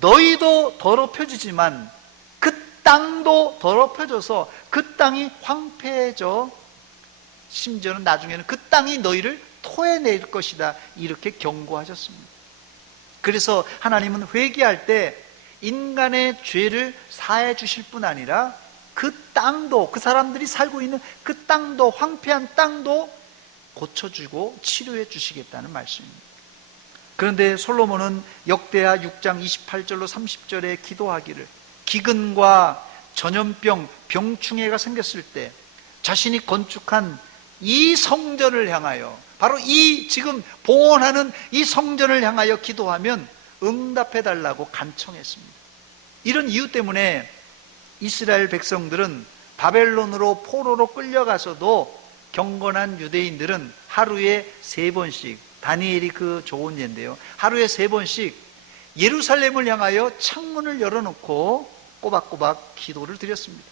너희도 더럽혀지지만 그 땅도 더럽혀져서 그 땅이 황폐해져 심지어는 나중에는 그 땅이 너희를 토해낼 것이다. 이렇게 경고하셨습니다. 그래서 하나님은 회개할 때 인간의 죄를 사해 주실 뿐 아니라 그 땅도, 그 사람들이 살고 있는 그 땅도, 황폐한 땅도 고쳐주고 치료해 주시겠다는 말씀입니다. 그런데 솔로몬은 역대하 6장 28절로 30절에 기도하기를 기근과 전염병, 병충해가 생겼을 때 자신이 건축한 이 성전을 향하여, 바로 이 지금 봉헌하는 이 성전을 향하여 기도하면 응답해달라고 간청했습니다. 이런 이유 때문에 이스라엘 백성들은 바벨론으로 포로로 끌려가서도 경건한 유대인들은 하루에 3번씩, 다니엘이 그 좋은 예인데요, 하루에 3번씩 예루살렘을 향하여 창문을 열어놓고 꼬박꼬박 기도를 드렸습니다.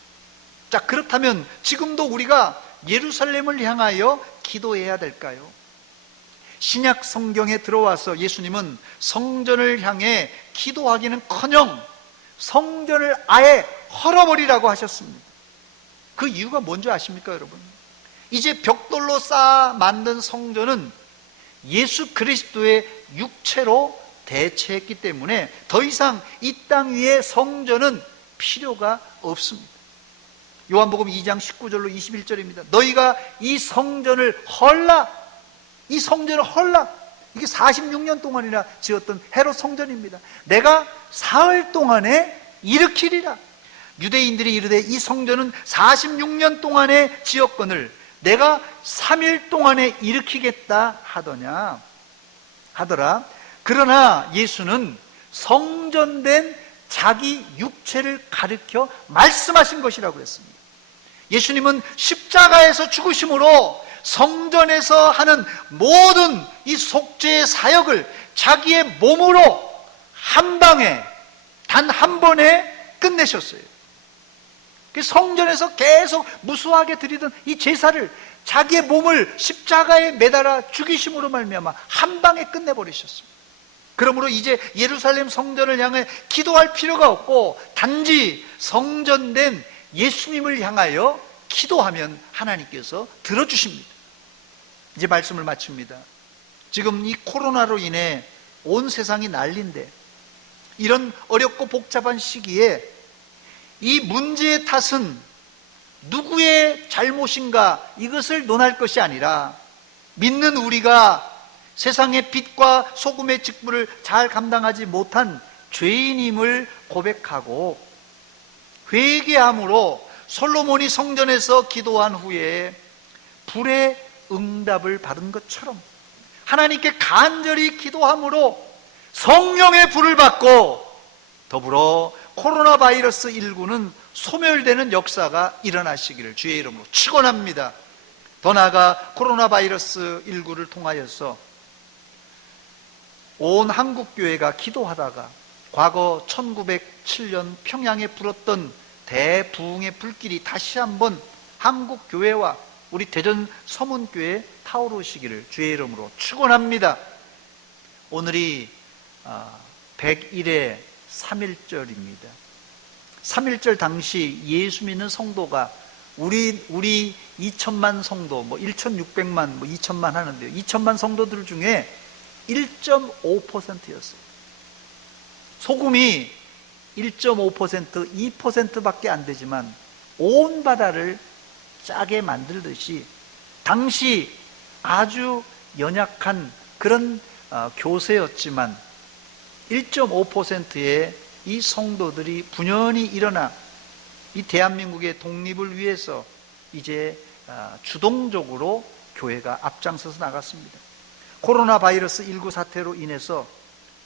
자, 그렇다면 지금도 우리가 예루살렘을 향하여 기도해야 될까요? 신약 성경에 들어와서 예수님은 성전을 향해 기도하기는커녕 성전을 아예 헐어버리라고 하셨습니다. 그 이유가 뭔지 아십니까, 여러분? 이제 벽돌로 쌓아 만든 성전은 예수 그리스도의 육체로 대체했기 때문에 더 이상 이 땅 위에 성전은 필요가 없습니다. 요한복음 2장 19절로 21절입니다. 너희가 이 성전을 헐라, 이 성전을 헐라. 이게 46년 동안이나 지었던 헤롯 성전입니다. 내가 사흘 동안에 일으키리라. 유대인들이 이르되 이 성전은 46년 동안에 지었거늘 내가 3일 동안에 일으키겠다 하더라. 그러나 예수는 성전된 자기 육체를 가리켜 말씀하신 것이라고 했습니다. 예수님은 십자가에서 죽으심으로 성전에서 하는 모든 이 속죄의 사역을 자기의 몸으로 한 방에, 단 한 번에 끝내셨어요. 성전에서 계속 무수하게 드리던 이 제사를 자기의 몸을 십자가에 매달아 죽이심으로 말미암아 한 방에 끝내버리셨습니다. 그러므로 이제 예루살렘 성전을 향해 기도할 필요가 없고 단지 성전된 예수님을 향하여 기도하면 하나님께서 들어주십니다. 이제 말씀을 마칩니다. 지금 이 코로나로 인해 온 세상이 난리인데 이런 어렵고 복잡한 시기에 이 문제의 탓은 누구의 잘못인가 이것을 논할 것이 아니라 믿는 우리가 세상의 빛과 소금의 직분을 잘 감당하지 못한 죄인임을 고백하고 회개함으로 솔로몬이 성전에서 기도한 후에 불의 응답을 받은 것처럼 하나님께 간절히 기도함으로 성령의 불을 받고 더불어 코로나 바이러스 19는 소멸되는 역사가 일어나시기를 주의 이름으로 축원합니다. 더 나아가 코로나 바이러스 19를 통하여서 온 한국교회가 기도하다가 과거 1907년 평양에 불었던 대부흥의 불길이 다시 한번 한국교회와 우리 대전 서문교회에 타오르시기를 주의 이름으로 축원합니다. 오늘이 100일의 3.1절입니다. 3.1절 당시 예수 믿는 성도가 우리 2천만 성도, 1,600만, 2천만 하는데요. 2천만 성도들 중에 1.5%였어요. 소금이 1.5%, 2%밖에 안 되지만 온 바다를 짜게 만들듯이 당시 아주 연약한 그런 교세였지만 1.5%의 이 성도들이 분연히 일어나 이 대한민국의 독립을 위해서 이제 주동적으로 교회가 앞장서서 나갔습니다. 코로나 바이러스 19 사태로 인해서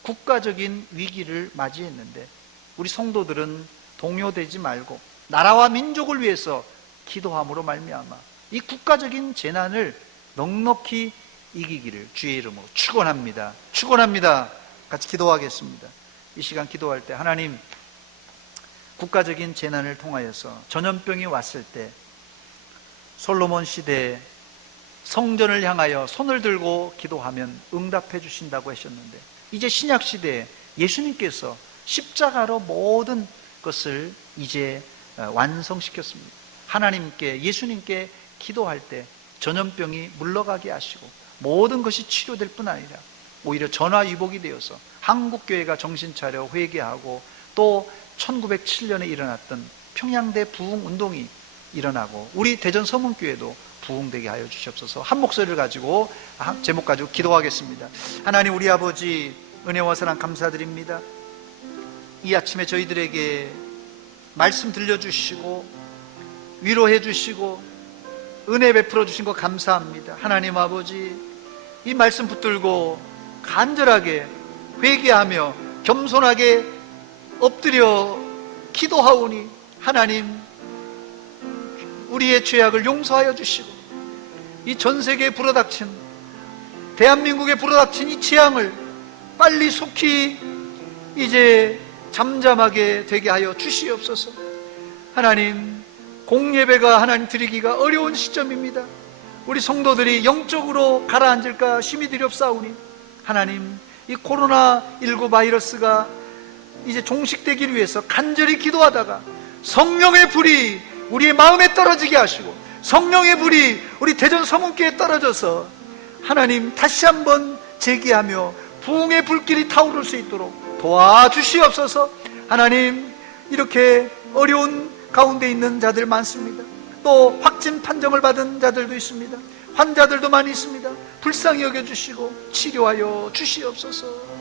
국가적인 위기를 맞이했는데 우리 성도들은 동요되지 말고 나라와 민족을 위해서 기도함으로 말미암아 이 국가적인 재난을 넉넉히 이기기를 주의 이름으로 축원합니다. 축원합니다. 같이 기도하겠습니다. 이 시간 기도할 때 하나님, 국가적인 재난을 통하여서 전염병이 왔을 때 솔로몬 시대에 성전을 향하여 손을 들고 기도하면 응답해 주신다고 하셨는데 이제 신약 시대에 예수님께서 십자가로 모든 것을 이제 완성시켰습니다. 하나님께, 예수님께 기도할 때 전염병이 물러가게 하시고 모든 것이 치료될 뿐 아니라 오히려 전화위복이 되어서 한국교회가 정신차려 회개하고 또 1907년에 일어났던 평양대 부흥운동이 일어나고 우리 대전 서문교회도 부흥되게 하여 주시옵소서. 한 목소리를 가지고 제목 가지고 기도하겠습니다. 하나님, 우리 아버지 은혜와 사랑 감사드립니다. 이 아침에 저희들에게 말씀 들려주시고 위로해 주시고 은혜 베풀어 주신 것 감사합니다. 하나님 아버지, 이 말씀 붙들고 간절하게 회개하며 겸손하게 엎드려 기도하오니 하나님, 우리의 죄악을 용서하여 주시고 이 전 세계에 불어닥친, 대한민국에 불어닥친 이 재앙을 빨리 속히 이제 잠잠하게 되게 하여 주시옵소서. 하나님, 공예배가 하나님 드리기가 어려운 시점입니다. 우리 성도들이 영적으로 가라앉을까 심히 두렵사오니 하나님, 이 코로나19 바이러스가 이제 종식되기를 위해서 간절히 기도하다가 성령의 불이 우리의 마음에 떨어지게 하시고 성령의 불이 우리 대전 서문교에 떨어져서 하나님 다시 한번 재기하며 부흥의 불길이 타오를 수 있도록 도와주시옵소서. 하나님, 이렇게 어려운 가운데 있는 자들 많습니다. 또 확진 판정을 받은 자들도 있습니다. 환자들도 많이 있습니다. 불쌍히 여겨주시고 치료하여 주시옵소서.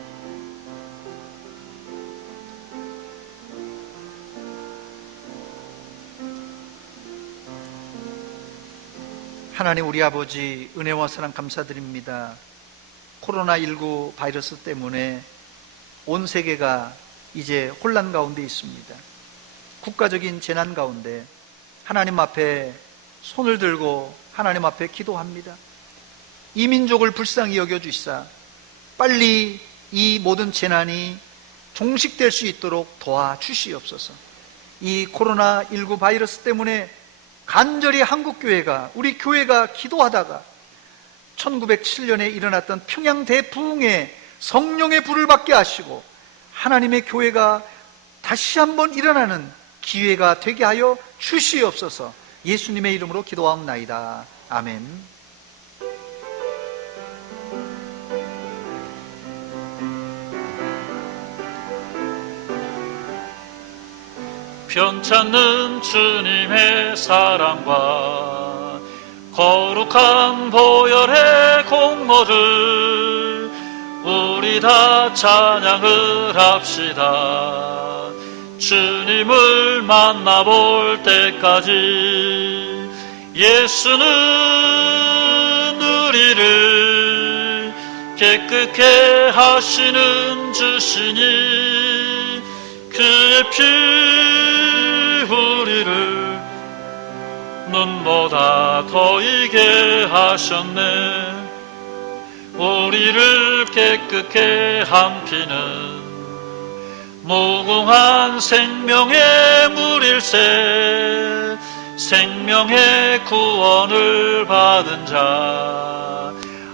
하나님, 우리 아버지 은혜와 사랑 감사드립니다. 코로나19 바이러스 때문에 온 세계가 이제 혼란 가운데 있습니다. 국가적인 재난 가운데 하나님 앞에 손을 들고 하나님 앞에 기도합니다. 이 민족을 불쌍히 여겨주시사 빨리 이 모든 재난이 종식될 수 있도록 도와주시옵소서. 이 코로나19 바이러스 때문에 간절히 한국교회가, 우리 교회가 기도하다가 1907년에 일어났던 평양 대부흥에 성령의 불을 받게 하시고 하나님의 교회가 다시 한번 일어나는 기회가 되게 하여 주시옵소서. 예수님의 이름으로 기도하옵나이다. 아멘. 편찮는 주님의 사랑과 거룩한 보혈의 공로를 우리 다 찬양을 합시다. 주님을 만나볼 때까지 예수는 우리를 깨끗게 하시는 주시니 그의 피 우리를 눈보다 더 이게 하셨네. 우리를 깨끗게 한 피는 무궁한 생명의 물일세. 생명의 구원을 받은 자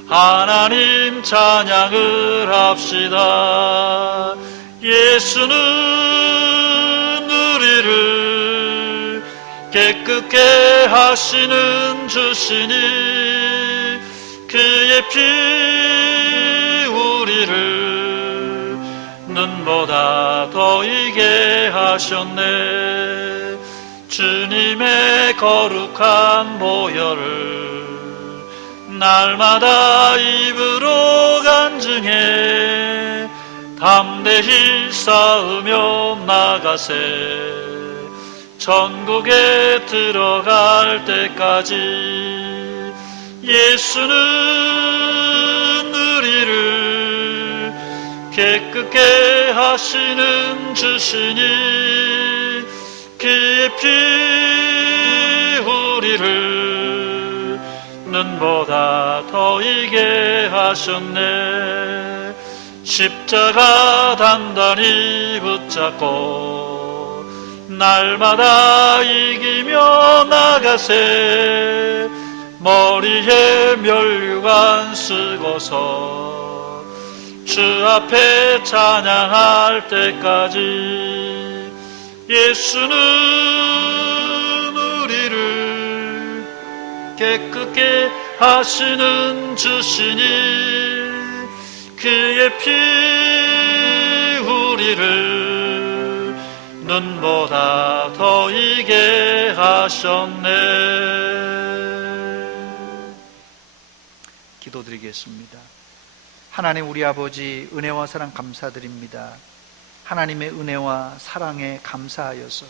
하나님 찬양을 합시다. 예수는 우리를 깨끗게 하시는 주시니 그의 피 우리를 눈보다 더 이게 하셨네. 주님의 거룩한 보혈을 날마다 입으로 간증해 담대히 쌓으며 나가세. 천국에 들어갈 때까지 예수는 우리를 깨끗게 하시는 주시니 그의 피 우리를 눈보다 더 이게 하셨네. 십자가 단단히 붙잡고 날마다 이기며 나가세. 머리에 면류관 쓰고서 주 앞에 찬양할 때까지 예수는 우리를 깨끗게 하시는 주시니 그의 피 우리를 눈보다 더 이게 하셨네. 기도드리겠습니다. 하나님, 우리 아버지 은혜와 사랑 감사드립니다. 하나님의 은혜와 사랑에 감사하여서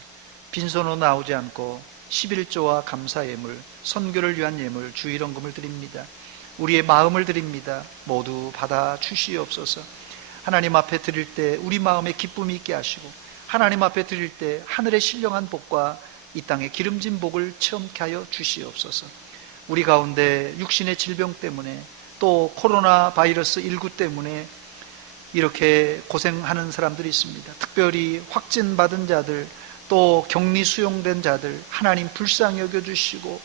빈손으로 나오지 않고 11조와 감사 예물, 선교를 위한 예물, 주일원금을 드립니다. 우리의 마음을 드립니다. 모두 받아 주시옵소서. 하나님 앞에 드릴 때 우리 마음에 기쁨이 있게 하시고 하나님 앞에 드릴 때 하늘의 신령한 복과 이 땅의 기름진 복을 체험케 하여 주시옵소서. 우리 가운데 육신의 질병 때문에 또 코로나 바이러스 19 때문에 이렇게 고생하는 사람들이 있습니다. 특별히 확진받은 자들, 또 격리 수용된 자들 하나님 불쌍히 여겨주시고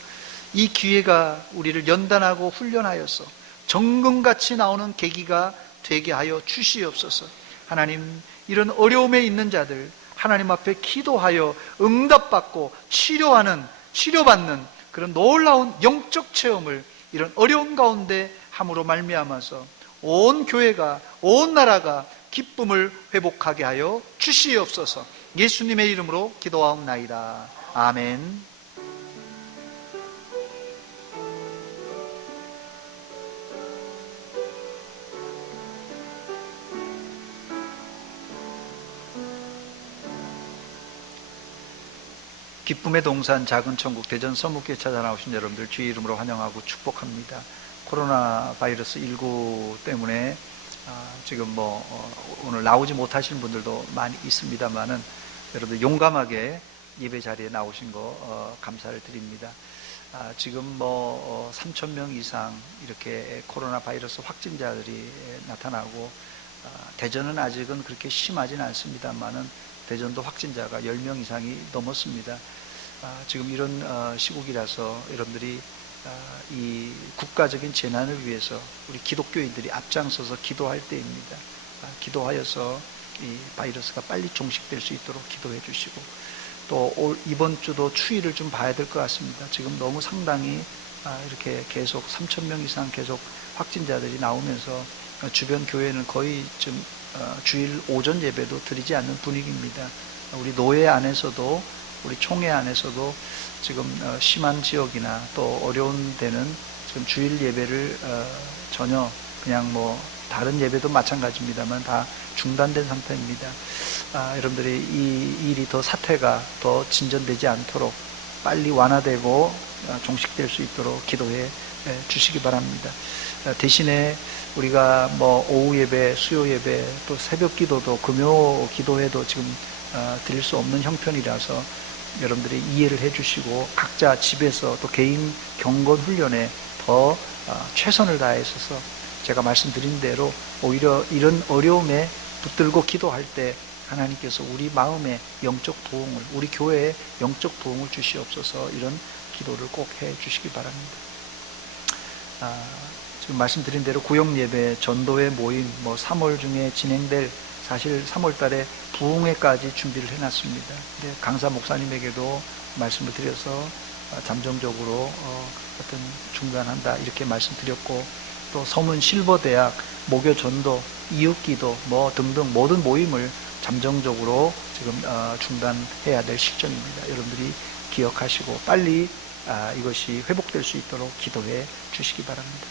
이 기회가 우리를 연단하고 훈련하여서 정금같이 나오는 계기가 되게 하여 주시옵소서. 하나님, 이런 어려움에 있는 자들 하나님 앞에 기도하여 응답받고 치료받는 그런 놀라운 영적 체험을 이런 어려움 가운데 함으로 말미암아서 온 교회가, 온 나라가 기쁨을 회복하게 하여 주시옵소서. 예수님의 이름으로 기도하옵나이다. 아멘. 기쁨의 동산 작은 천국 대전 서묵교회 찾아 나오신 여러분들 주의 이름으로 환영하고 축복합니다. 코로나 바이러스 19 때문에 지금 오늘 나오지 못하시는 분들도 많이 있습니다만은 여러분들 용감하게 예배 자리에 나오신 거 감사를 드립니다. 지금 3,000명 이상 이렇게 코로나 바이러스 확진자들이 나타나고 대전은 아직은 그렇게 심하진 않습니다만은 대전도 확진자가 10명 이상이 넘었습니다. 지금 이런 시국이라서 여러분들이 이 국가적인 재난을 위해서 우리 기독교인들이 앞장서서 기도할 때입니다. 기도하여서 이 바이러스가 빨리 종식될 수 있도록 기도해 주시고 또 이번 주도 추이를 좀 봐야 될 것 같습니다. 지금 너무 상당히 이렇게 계속 3,000명 이상 계속 확진자들이 나오면서 주변 교회는 거의 좀 주일 오전 예배도 드리지 않는 분위기입니다. 우리 노예 안에서도 우리 총회 안에서도 지금 심한 지역이나 또 어려운 데는 지금 주일 예배를 전혀 그냥 다른 예배도 마찬가지입니다만 다 중단된 상태입니다. 여러분들이 이 일이 사태가 더 진전되지 않도록 빨리 완화되고 종식될 수 있도록 기도해 주시기 바랍니다. 대신에 우리가 오후 예배, 수요 예배, 또 새벽 기도도 금요 기도회도 지금 드릴 수 없는 형편이라서 여러분들이 이해를 해주시고 각자 집에서 또 개인 경건 훈련에 더 최선을 다해서 제가 말씀드린 대로 오히려 이런 어려움에 붙들고 기도할 때 하나님께서 우리 마음의 영적 부흥을, 우리 교회에 영적 부흥을 주시옵소서. 이런 기도를 꼭 해 주시기 바랍니다. 지금 말씀드린 대로 구역 예배, 전도회 모임 3월 중에 진행될, 사실 3월 달에 부흥회까지 준비를 해놨습니다. 근데 강사 목사님에게도 말씀을 드려서 잠정적으로 어떤 중단한다 이렇게 말씀드렸고, 또 서문 실버대학, 목요 전도, 이웃기도 등등 모든 모임을 잠정적으로 지금 중단해야 될 시점입니다. 여러분들이 기억하시고 빨리 이것이 회복될 수 있도록 기도해 주시기 바랍니다.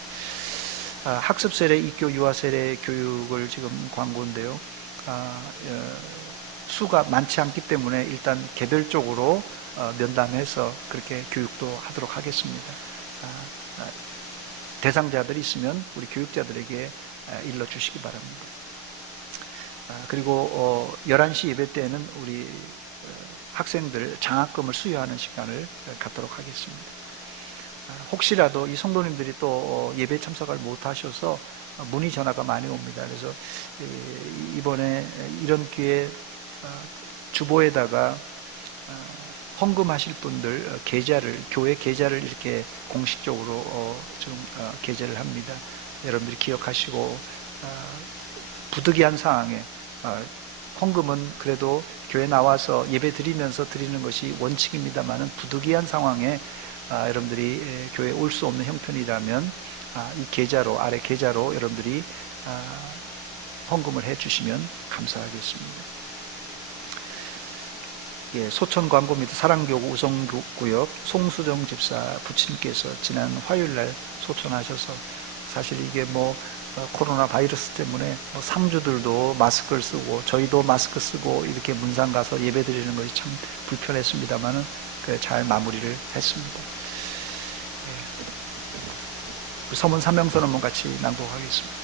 학습 세례, 입교, 유아 세례 교육을 지금 광고인데요. 수가 많지 않기 때문에 일단 개별적으로 면담해서 그렇게 교육도 하도록 하겠습니다. 대상자들이 있으면 우리 교육자들에게 일러주시기 바랍니다. 그리고 11시 예배 때는 우리 학생들 장학금을 수여하는 시간을 갖도록 하겠습니다. 혹시라도 이 성도님들이 또 예배 참석을 못하셔서 문의 전화가 많이 옵니다. 그래서 이번에 이런 기회에 주보에다가 헌금하실 분들 계좌를, 교회 계좌를 이렇게 공식적으로 지금 게재를 합니다. 여러분들이 기억하시고 부득이한 상황에 헌금은 그래도 교회 나와서 예배 드리면서 드리는 것이 원칙입니다만은 부득이한 상황에 여러분들이 교회에 올 수 없는 형편이라면 이 계좌로, 아래 계좌로 여러분들이 헌금을 해주시면 감사하겠습니다. 소천 광고입니다. 사랑교구 우성구역 송수정 집사 부친께서 지난 화요일날 소천하셔서, 사실 이게 코로나 바이러스 때문에 상주들도 마스크를 쓰고 저희도 마스크 쓰고 이렇게 문상 가서 예배 드리는 것이 참 불편했습니다만은 잘 마무리를 했습니다. 서문 사명선 한번 같이 낭독하겠습니다.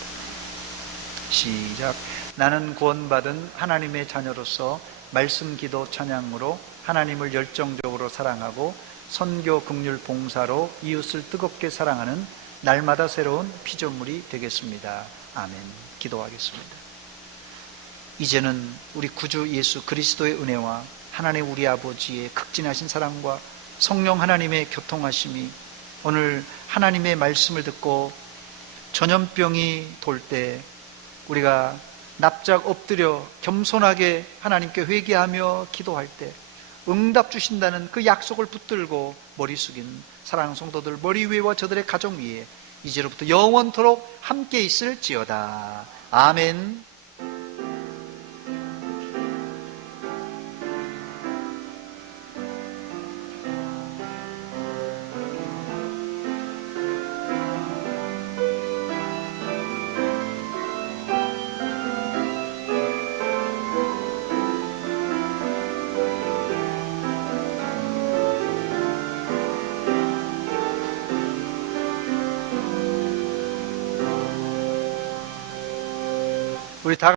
시작. 나는 구원받은 하나님의 자녀로서 말씀, 기도, 찬양으로 하나님을 열정적으로 사랑하고 선교 긍휼 봉사로 이웃을 뜨겁게 사랑하는 날마다 새로운 피조물이 되겠습니다. 아멘. 기도하겠습니다. 이제는 우리 구주 예수 그리스도의 은혜와 하나님 우리 아버지의 극진하신 사랑과 성령 하나님의 교통하심이 오늘 하나님의 말씀을 듣고 전염병이 돌 때 우리가 납작 엎드려 겸손하게 하나님께 회개하며 기도할 때 응답 주신다는 그 약속을 붙들고 머리 숙인 사랑하는 성도들 머리 위와 저들의 가정 위에 이제로부터 영원토록 함께 있을지어다. 아멘. 우리 다